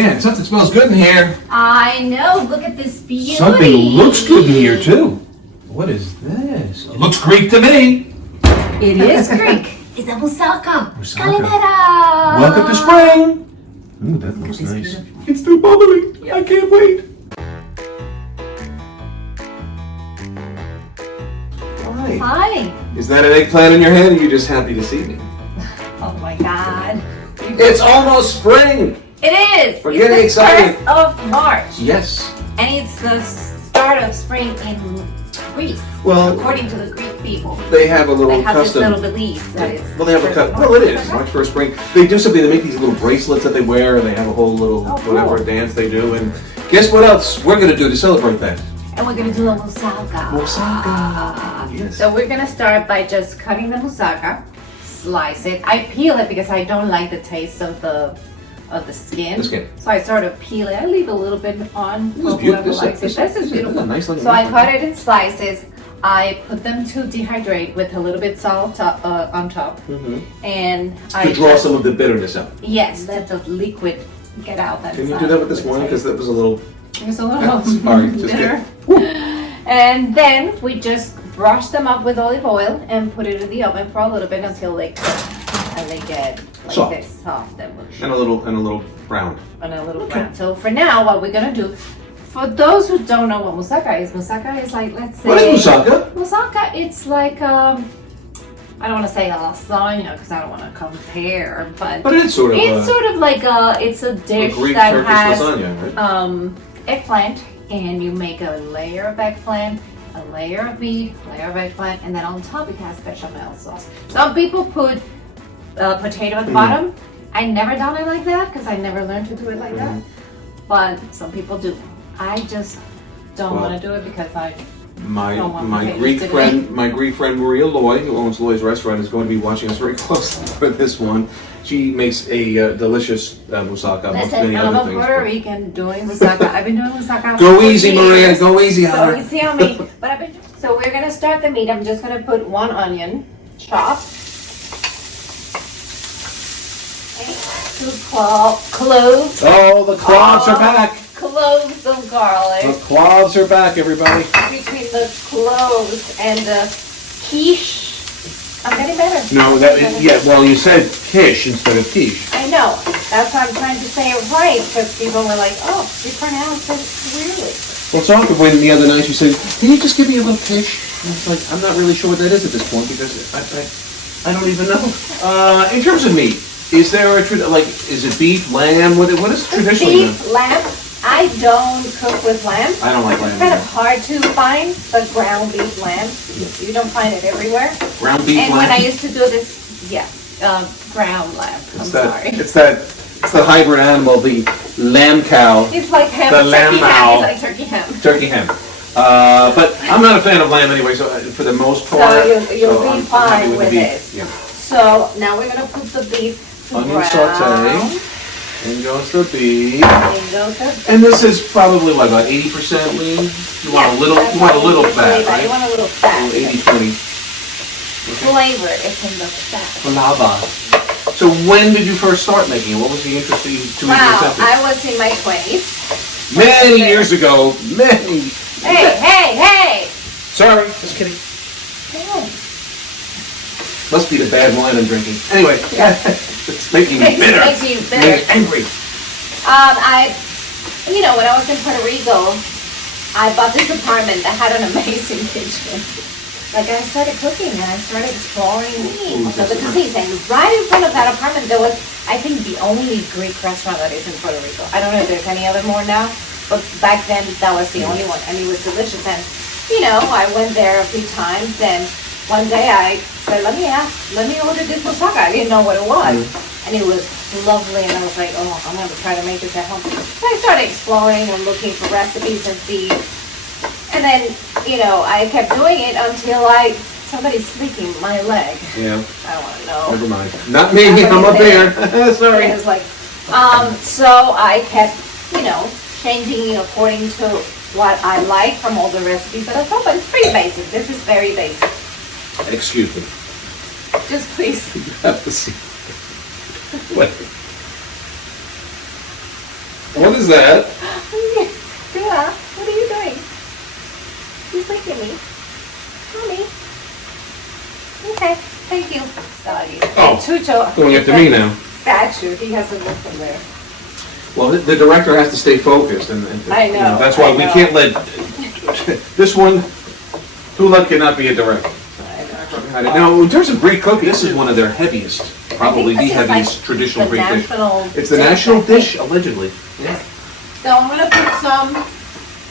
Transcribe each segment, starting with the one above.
Man, something smells good in here. I know. Look at this beauty. Something looks good in here, too. What is this? It looks Greek to me. It is Greek. It's a moussaka. Moussaka. Kalimera. Welcome to spring. Ooh, that looks nice. Beautiful. It's still bubbling. I can't wait. Hi. Hi. Is that an eggplant in your head, or are you just happy to see me? Oh my God. It's almost spring. It is. We're getting It's the excited. 1st of March. Yes. And it's the start of spring in Greece. Well, According to the Greek people. they have a little They have custom. this little belief that it's... Well, they have a cut. Well, it is March 1st, spring. They do something. They make these little bracelets that they wear, and they have a whole little whatever cool. dance they do. And guess what else we're gonna do to celebrate that? And we're gonna do a moussaka. Moussaka. Yes. So we're gonna start by just cutting the moussaka, slice it. I peel it because I don't like the taste of the skin. The skin. So I sort of peel it. I leave a little bit on This is for beautiful. whoever likes it. This is beautiful. Nice little. So I cut it in slices. I put them to dehydrate with a little bit salt on top, and To draw some of the bitterness out. Yes, let the liquid get out. Can you do that with this one? Because that was a little. There's a little Sorry, just bitter. And then we just brush them up with olive oil and put it in the oven for a little bit until they cook and they get like Soft. this soft and mushy. And a little brown. And a little brown. So for now, what we're gonna do, for those who don't know what moussaka is like, let's say. What is moussaka? Moussaka, it's like I don't want to say a lasagna because I don't want to compare, but it's sort of. it's sort of like it's a dish Greek that Turkish has lasagna, right? Eggplant, and you make a layer of eggplant, a layer of meat, a layer of eggplant, and then on top it has bechamel sauce. Some people put potato at the bottom. I never done it like that because I never learned to do it like that. But some people do. I just don't want to do it because I My don't want my potatoes Greek today. friend, my Greek friend Maria Loy, who owns Loy's Restaurant, is going to be watching us very closely for this one. She makes a delicious moussaka, amongst Listen, many I'm other a things. Puerto Rican doing moussaka. I've been doing moussaka Go for easy, Maria. years. Go easy on Go her. easy on me. But so we're gonna start the meat. I'm just gonna put one onion, chopped. Okay, 2 cloves. Oh, the cloves are back. Cloves of garlic. The cloves are back, everybody. Between the cloves and the quiche. I'm getting better. No, well, you said quiche instead of quiche. I know. That's why I'm trying to say it right, because people were like, oh, you pronounced it weirdly. Well, it's awkward when the other night you said, can you just give me a little quiche? And it's like, I'm not really sure what that is at this point, because I don't even know. In terms of meat, is there is it beef, lamb? What is traditionally done? Beef, lamb. I don't cook with lamb. I don't like It's lamb kind either. of hard to find the ground beef lamb. You don't find it everywhere. Ground beef And lamb? when I used to do this, ground lamb. Sorry. It's the hybrid animal, the lamb cow, It's like ham, the turkey lamb ham. owl. It's like turkey ham. turkey ham. But I'm not a fan of lamb anyway, so for the most part. So you'll be I'm fine happy with the it. beef. Yeah. So now we're gonna put the beef to Onion brown. saute. In goes the beef. In goes the And this is probably what, about 80% lean? You want a little that's fat, what usually right? buy. You want a little fat. 80-20. Flavor is in the fat. Flava. So when did you first start making it? What was the interest to even Wow, attempt it? I was in my 20s. Many years ago. Many. Hey! Sorry, just kidding. Oh. Must be the bad wine I'm drinking. Anyway, it's making me bitter. Makes you bitter. Makes me angry. When I was in Puerto Rico, I bought this apartment that had an amazing kitchen. Like, I started cooking and I started exploring so the cuisine. And right in front of that apartment, there was, I think, the only Greek restaurant that is in Puerto Rico. I don't know if there's any other more now, but back then, that was the only one. And it was delicious. And, I went there a few times, and one day I said, let me order this moussaka. I didn't know what it was. And it was lovely, and I was like, oh, I'm going to try to make this at home. So I started exploring and looking for recipes and see. And then, I kept doing it until somebody's squeaking my leg. Yeah. I don't want to know. Never mind. Not me. I'm up there. Sorry. It was like, so I kept, changing it according to what I like from all the recipes that I saw. But it's pretty basic. This is very basic. Excuse me. Just please. You have to see. What? What is that? Yeah, what are you doing? He's looking at me. Mommy. Okay, thank you. Sorry. Oh, Chucho. going after me now. Statue. He hasn't looked from there. Well, the director has to stay focused, and I know, that's why I we know. can't let this one. Tula cannot be a director. I know. Now, in terms of Greek cooking, this is one of their heaviest, probably the this is like heaviest traditional the Greek dish. national It's the dish, national I think. dish, allegedly. Yeah. So I'm gonna put some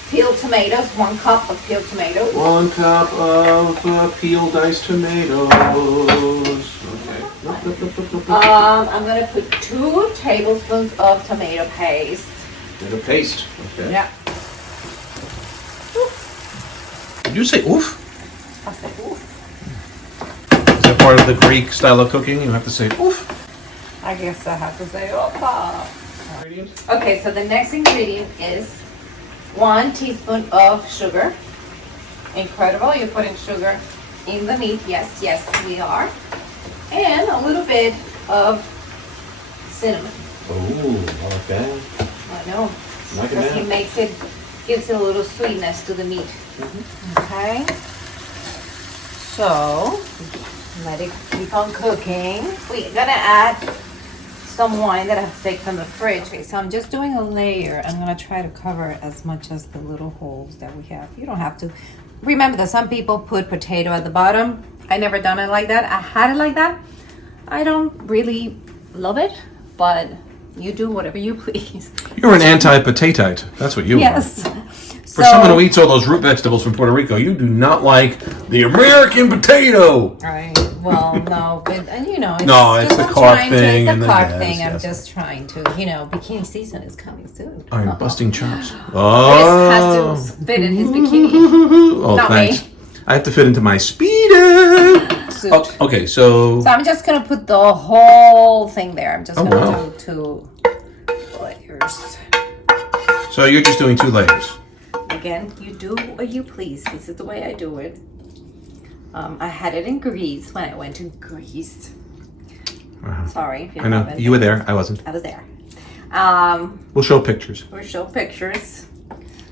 peeled tomatoes, 1 cup of peeled tomatoes. 1 cup of peeled diced tomatoes. Okay. I'm gonna put 2 tablespoons of tomato paste. Tomato paste. Okay. Yeah. Did you say oof? I said, oof. Is that part of the Greek style of cooking? You have to say oof. I guess I have to say, opa. Ingredients? Okay, so the next ingredient is 1 teaspoon of sugar. Incredible, you're putting sugar in the meat. Yes, yes, we are. And a little bit of cinnamon. Oh, okay. I know. Knock it Because he down. makes it, gives it a little sweetness to the meat. Okay. So, let it keep on cooking. We're gonna add some wine that I've taken from the fridge. Okay, so I'm just doing a layer. I'm gonna try to cover as much as the little holes that we have. You don't have to. Remember that some people put potato at the bottom. I never done it like that. I had it like that. I don't really love it, but you do whatever you please. You're an anti-potatite. That's what you are. Yes. For someone who eats all those root vegetables from Puerto Rico, you do not like the American potato. Right. Well, no, but you know, it's No, it's just the I'm carb trying thing To, and it's the the carb yes, thing. I'm yes. just trying to, bikini season is coming soon. I'm busting chops. Chris Oh. has to fit in his bikini Oh, not thanks. me. I have to fit into my speedo. suit. Oh, okay, so So I'm just gonna put the whole thing there. I'm just Oh, gonna wow. do 2 layers. so you're just doing 2 layers. Again, you do what you please. This is the way I do it. I had it in Greece when I went to Greece. Sorry if you I know haven't. you were there. I wasn't. I was there. We'll show pictures. We'll show pictures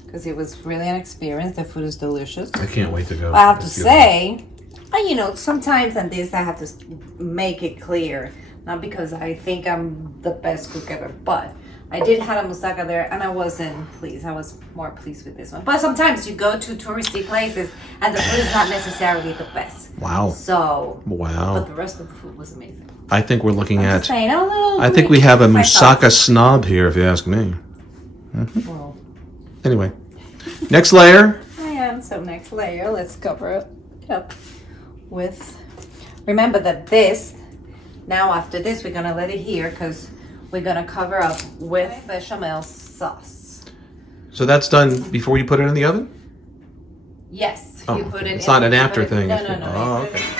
because it was really an experience. The food is delicious. I can't wait to go. I have to It's beautiful. say, sometimes in this I have to make it clear, not because I think I'm the best cook ever, but I did have a moussaka there and I wasn't pleased. I was more pleased with this one. But sometimes you go to touristy places and the food is not necessarily the best. Wow. So, but Wow. the rest of the food was amazing. I think we're looking Just at. saying, I'm a little I think we have a my Moussaka thoughts. snob here, if you ask me. Well, Anyway, next layer. I am. So next layer, let's cover it up with, remember that this, now after this, we're gonna let it here because we're gonna cover up with bechamel sauce. So that's done before you put it in the oven? Yes, Oh, you put it it's in. not an you after put it- thing. No, it's- no, no. Oh, you put it okay.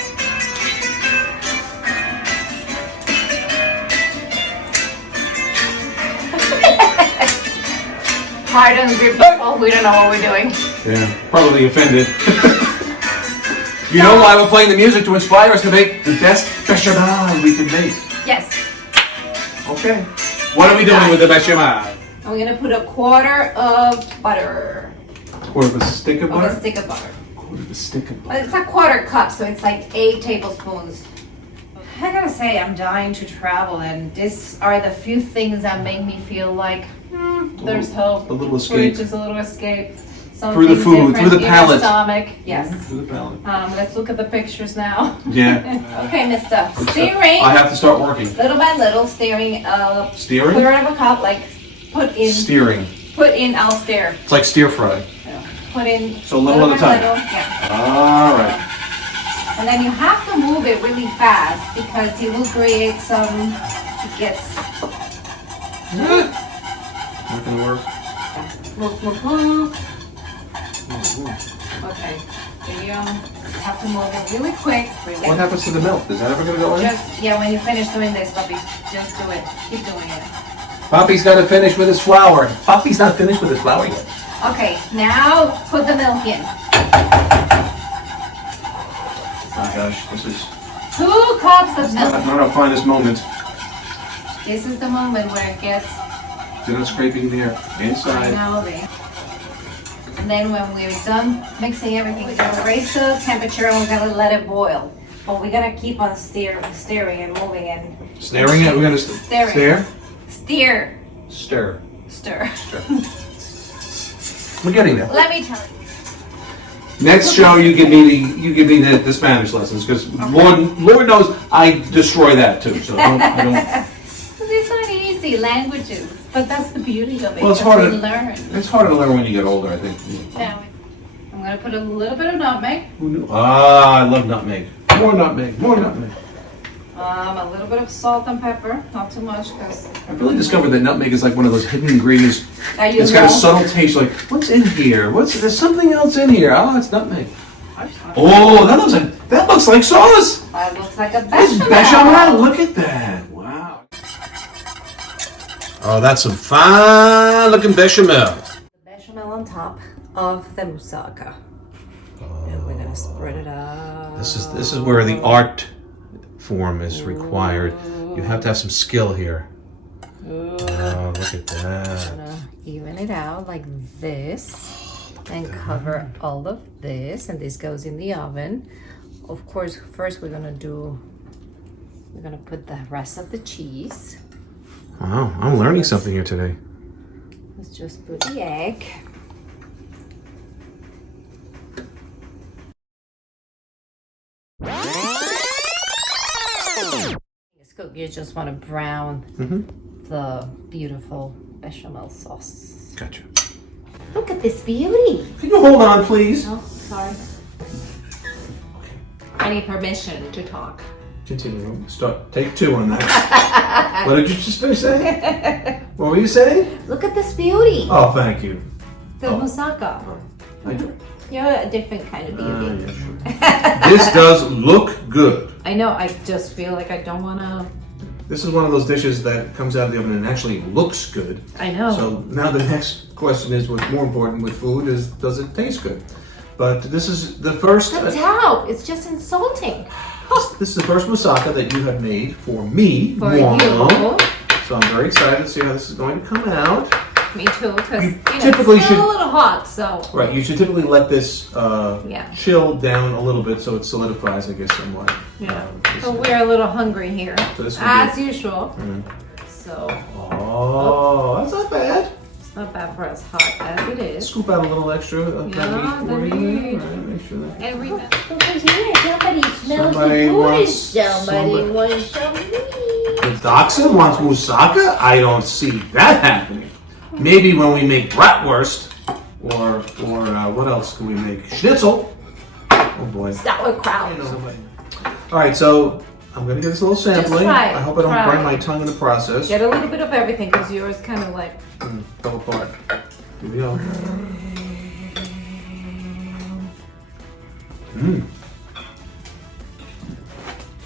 Pardon, people, we don't know what we're doing. Yeah, probably offended. You know why we're playing the music? To inspire us to make the best bechamel we can make. Yes, Okay. What are we doing with the bechamel? and we're gonna put a quarter of butter, Quarter of a stick of of a butter? stick of butter. Quarter of a stick of butter. Well, it's a quarter cup, so it's like 8 tablespoons. I gotta say, I'm dying to travel, and these are the few things that make me feel like there's hope. A little escape. Just a little escape. Through the Something food, different through the in your palate. stomach. Yes. Through the palate. Let's look at the pictures now. Yeah. Okay, mister. Stirring. I have to start working. Little by little, stirring. Steering? Quarter of a cup, like put in. Steering. Put in. I'll stir. It's like stir fry. Put in. So little at a by time. little, yeah. All right. And then you have to move it really fast because it will create some. It gets. Not gonna work. Move. Okay. There you have to move it really quick. Really. What happens to the milk? Is that ever gonna go in? Just when you finish doing this, puppy, just do it. Keep doing it. Poppy's got to finish with his flour. Poppy's not finished with his flour yet. Okay. Now put the milk in. Oh my gosh, this is 2 cups of milk. not our finest moment. This is the moment where it gets You're not scraping there. Inside. Now and then when we're done mixing everything, we're gonna raise the temperature and we're gonna let it boil. But we're gonna keep on stirring and moving and Staring at, we're gonna Staring. stare? steer, Stir. stir. We're getting there. Let me tell you. Next show, you give me the Spanish lessons, because Lord knows I destroy that too, so I don't. It's not easy, languages, but that's the beauty of it. Well, it's because harder. we learn. It's harder to learn when you get older, I think. Now, I'm gonna put a little bit of nutmeg. Who knew? Ah, I love nutmeg. More nutmeg, more nutmeg. A little bit of salt and pepper, not too much, because I really discovered that nutmeg is like one of those hidden ingredients. you It's got a subtle taste, like, what's in here? There's something else in here. Oh, it's nutmeg. Oh, that looks like sauce. That looks like a It's bechamel. bechamel. Look at that. Wow. Oh, that's some fine looking bechamel. Bechamel on top of the moussaka. And we're gonna spread it out. This is where the art form is required. You have to have some skill here. Oh, look at that. Gonna even it out like this and cover all of this, and this goes in the oven. Of course, first we're gonna put the rest of the cheese. Wow, I'm learning something here today. Let's just put the egg. It's cooked. You just want to brown the beautiful bechamel sauce. Gotcha. Look at this beauty. Can you hold on, please? Oh, sorry. I need permission to talk. Continue. Start. Take 2 on that. What did you just finish saying? What were you saying? Look at this beauty. Oh, thank you. The moussaka. Thank you. You're a different kind of beauty. Yeah, sure. This does look good. I know. I just feel like I don't want to. This is one of those dishes that comes out of the oven and actually looks good. I know. So now the next question is, what's more important with food is, does it taste good? But this is the first. That's how. It's just insulting. This is the first moussaka that you have made for me. For Wow. you. So I'm very excited to see how this is going to come out. Me too, because You it's typically still should- a little hot, so. Right, you should typically let this Yeah. chill down a little bit so it solidifies, I guess, somewhat. Yeah. This So is- we're a little hungry here, So this will as be- usual. Mhm. So Oh, that's not bad. it's not bad for as hot as it is. Scoop out a little extra of that Yeah, meat for the you. meat. Right, make sure that. And remember, Somebody somebody wants- somebody wants some meat. The dachshund wants moussaka? I don't see that happening. Maybe when we make bratwurst, or what else can we make? Schnitzel. Oh boy. Sauerkraut. All right, so I'm gonna get this little sampling. try it, I hope I don't try burn it. my tongue in the process. Get a little bit of everything, because yours kind of like. Fell apart. Here we go.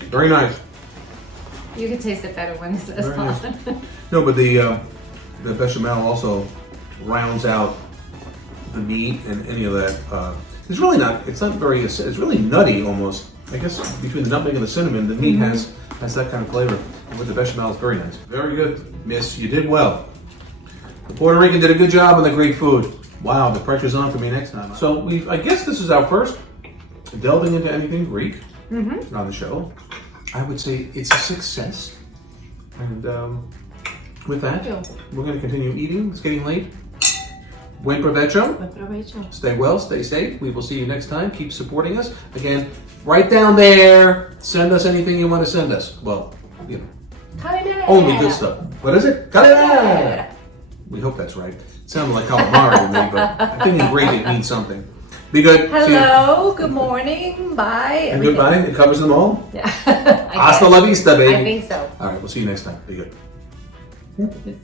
Very nice. You can taste it better when it's as Very hot. No, but the bechamel also rounds out the meat and any of that. It's really not. It's not very. It's really nutty almost. I guess between the nutmeg and the cinnamon, the meat has that kind of flavor. And with the bechamel, it's very nice. Very good, Miss. You did well. The Puerto Rican did a good job on the Greek food. Wow, the pressure's on for me next time. So I guess this is our first delving into anything Greek on the show. I would say it's a success. And with that, we're going to continue eating. It's getting late. Buen provecho. Stay well, stay safe. We will see you next time. Keep supporting us. Again, right down there. Send us anything you want to send us. Well, you know, only good stuff. What is it? Calimera. We hope that's right. It sounded like calamari to me, but I think in Greek it means something. Be good. See you. Hello, good morning, bye. And goodbye. It covers them all. Yeah. Hasta la vista, baby. I think so. All right, we'll see you next time. Be good.